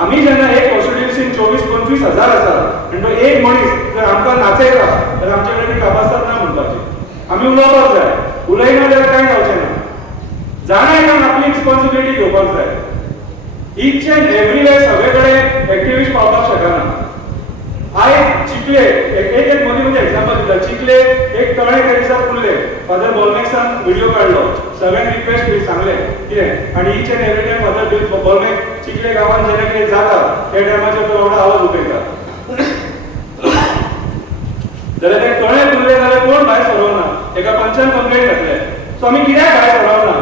आम्ही जेन्ना एक कॉन्स्टिट्युएन्सीन 24-25 हजार आसा आनी तो एक मनीस जर आमकां नाचयता तर आमचे कडेन कापासार ना म्हणपाची आमी उलोवपाक जाय उलयना जाल्यार कांय जावचें ना जाणा येवन आपली रिस्पॉन्सिबिलिटी घेवपाक जाय ईच एंड एवरीवेर सगळे कडेन एक्टिविस्ट पावपाक शकना आयज चिखले एक मदीं म्हणजे एक्झाम्पल दिता चिखले एक तळे त्या दिसा फुल्ले फादर बोलमेक्सान व्हिडिओ काडलो सगळ्यांक रिक्वेस्ट केली सांगलें कितें आनी each and every time father बोलमेक चिखले गांवांत जेन्ना कितें जाता त्या टायमाचेर तो एवढा आवाज उठयता जाल्यार ते तळे फुल्ले जाल्यार कोण भायर सरवना एका पंचान कंप्लेंट घातले सो आमी कित्याक भायर सरवना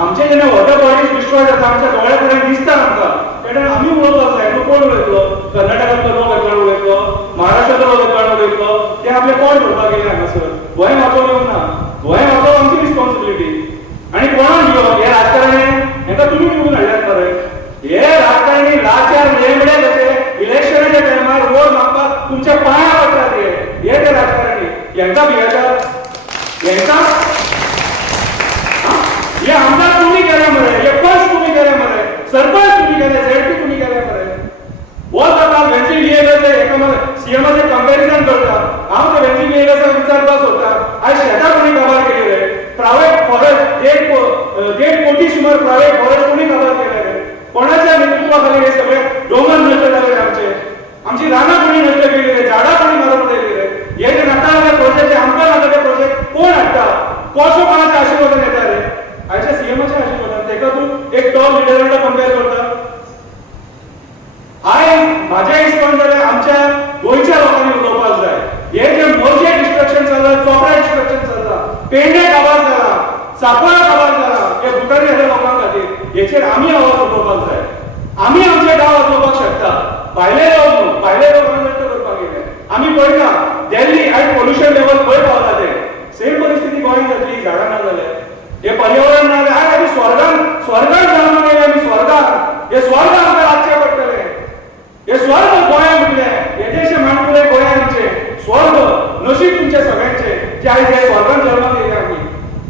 आमचे जेन्ना वॉटर बॉडीज डिस्ट्रॉय जाता आमच्या दोळ्या कडेन दिसता आमकां तेन्ना आमी उलोवपाक जाय न्हू कोण उलयतलो कर्नाटकांतलो लोक एकलो उलयतलो महाराष्ट्रांतलो लोक एकलो उलयतलो ते आपले कोण करपाक गेले हांगासर गोंय वाचोवंक येवंक ना गोंय वाचोवप आमची रिस्पॉन्सिबिलिटी आनी कोणाक घेवप हे राजकारणी हेका तुमी घेवन हाडल्यात मरे हे राजकारणी लाचार लेंबडे कशे इलेक्शनाच्या टायमार वोट मागपाक तुमच्या पांयां पडटात हे ते राजकारणी हेंका भियेतात हेंका हे आमदार तुम्ही केले मरे हे पंच तुम्ही केले मरे सरपंच तुम्ही केले झेडपी तुम्ही केले मरे बहुत आता वेंची विएगचे एका सीएमचे कंपॅरिझन करता हांव ते वेंची विएगचा विचारपाक सोदता आज शेतां कोणी काबार केली रे प्रायव्हेट फॉरेस्ट 1.5 कोटी सुमार प्रायव्हेट फॉरेस्ट कोणी काबार केले रे कोणाच्या नेतृत्वाखाली हे सगळे डोंगर नष्ट झाले आमची रानां कोणी नष्ट केली रे झाडां कोणी मारून उडयली रे हे जे नाताळाचे प्रोजेक्ट आमकां नाताळे प्रोजेक्ट कोण हाडटा कसो कोणाच्या आशिर्वादान येता रे आयच्या सीएमच्या आशिर्वादान तेका तू एक टॉप लिडरांना कंपेअर करता आयज माझ्या हिसपान जाल्यार आमच्या गोंयच्या लोकांनी उलोवपाक जाय हे जे मोर्चे डिस्ट्रक्शन जाला चोपडा डिस्ट्रक्शन जाला पेडणे काबार जाला सापळा काबार जाला हे भुतारी ह्या लोकां खातीर हेचेर आमी आवाज उठोवपाक जाय आमी आमचे गांव वाचोवपाक शकता भायले लोक नष्ट करपाक गेले आमी पळयता दिल्ली आयज पोल्युशन लेवल खंय पावला ते सेम परिस्थिती गोंयांत जातली झाडां ना जाल्यार हे पर्यावरण ना जाल्यार आमी स्वर्गान जल्म गेले आमी स्वर्गान हे स्वर्ग आमकां लागचे पडटले हे स्वर्ग गोंयांत म्हटले हे देश मानकुले गोंयांचे स्वर्ग नशीब तुमचे सगळ्यांचे जे आयज हे स्वर्गान जल्माक येयले आमी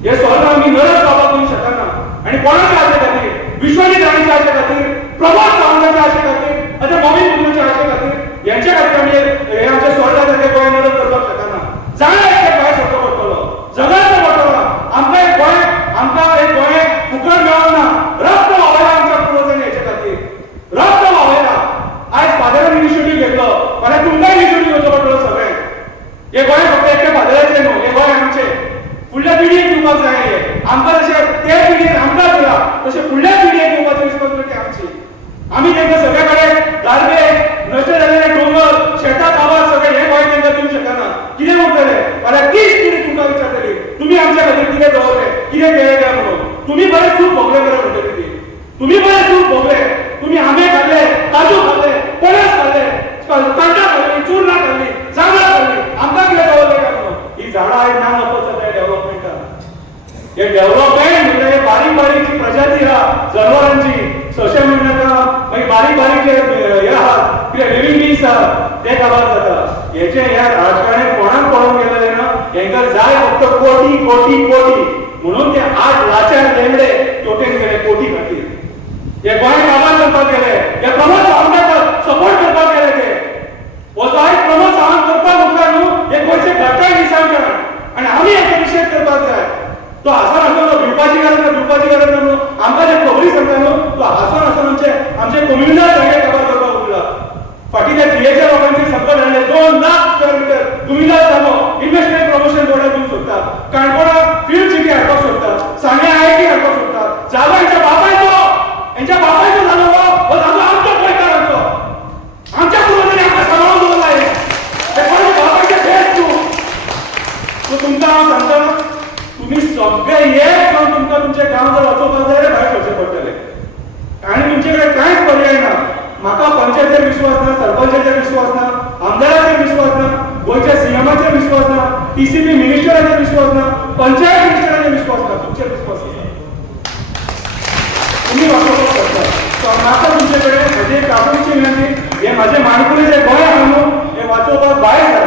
हे स्वर्ग आमी नरक जावपाक दिवंक शकना आनी कोणाच्या आशे खातीर विश्वजीत राणीच्या आशे खातीर प्रमोद सावंताच्या आशे खातीर आतां मोहीत कुमारच्या आशे खातीर यांच्या खातीर आमी हे आमचे स्वर्गासारखे गोंय नरक करपाक शकना जाणा एक भायर सरचो पडटलो जगाचो पडटलो आमकां एक गोंय फुकट मेळोंक ना रक्त व्हांवयला आमच्या पुर्वजांनी हेचे खातीर रक्त व्हांवयला आयज फादरान इनिशिएटीव घेतलो फाल्यां तुमकां इनिशिएटीव घेवचो पडटलो सगळें हे गोंय फक्त एकटे फादराचें न्हू हे गोंय आमचें फुडल्या पिढीक दिवपाक जाय हे आमकां जशें ते पिढीन आमकां दिला तशें फुडल्या पिढीक दिवपाची रिस्पॉन्सिबिलिटी आमची आमी तेंकां सगळे कडेन गार्बेज नश्ट जाल्ले डोंगर शेतां काबार सगळे हे गोंय तेंकां दिवंक शकना कितें म्हणटले फाल्यां तीच पिढी तुमकां विचारतली तुमी आमच्या खातीर कितें दवरलें कितें केलें काय म्हणून तुम्ही बरेच खूप भोगले बरं म्हणटली ती तुम्ही बरेच खूप भोगले तुम्ही आंबे खाल्ले काजू खाल्ले पणस खाल्ले कांदा खाल्ली चूर्ण खाल्ली जांभळां खाल्ली आमकां कितें दवरलें काय म्हणून ही झाडां आयज ना नफत जाता डेव्हलपमेंटान हे डेव्हलपमेंट म्हणजे बारीक प्रजाती आहा जनावरांची सशे म्हणटा मागीर बारीक जे हे आहात कितें लिव्हिंग बींग्स आहात ते काबार जाता हेचे ह्या राजकारणी कोणाक पळोवंक गेलेले ना हेंकां जाय फक्त कोटी म्हणून ते 8 लाचार लेंबडे तोटेन गेले कोटी खातीर हे गोंय काबार करपाक गेले हे प्रमोद सावंताक सपोर्ट करपाक गेले ते हो जो आयज प्रमोद सावंत करपाक उरला न्हू हे गोंयचे घटकाय निशांकन आनी आमी हेचो निशेध करपाक जाय तो हांसून भिवपाची गरज ना न्हू आमकां जे खबरी सांगता न्हू तो हांसून आमचे कम्युनिटी सगळे काबार करपाक उरला फाटीं त्या क्रिएच्या लोकांची संकट हाडले 2 लाख स्क्वेअर मिटर कम्युनिटी जालो इन्व्हेस्टमेंट प्रमोशन बोर्डाक दिवंक सोदता काणकोणा फिल्ड सिटी हाडपाक सोदता सांगे आयआयटी हाडपाक सोदता जालो हेंच्या बापायचो जालो हो जालो आमच्या गोंयकारांचो आमच्या पुर्वजांनी आमकां सांबाळून दवरला हे कोणाच्या बापायचे फेस तूं तुमकां हांव सांगता तुम्ही सगळे एक जावन तुमकां तुमचे गांव जर वाचोवपाक जाय जाल्यार भायर सरचें पडटलें आनी तुमचे कडेन कांयच पर्याय ना म्हाका पंचायतीचेर विश्वास ना सरपंचाचेर विश्वास ना आमदाराचेर विश्वास ना गोंयच्या सीएमाचेर विश्वास ना टीसीपी मिनिस्टराचेर विश्वास ना पंचायत मिनिस्टराचेर विश्वास ना तुमचेर विश्वास आसा तुम्ही वाचोवपाक शकता सो म्हाका तुमचे कडेन म्हजी काकुची विनंती हे म्हाजे माणकुले जे गोंय आहा न्हू हे वाचोवपाक भायर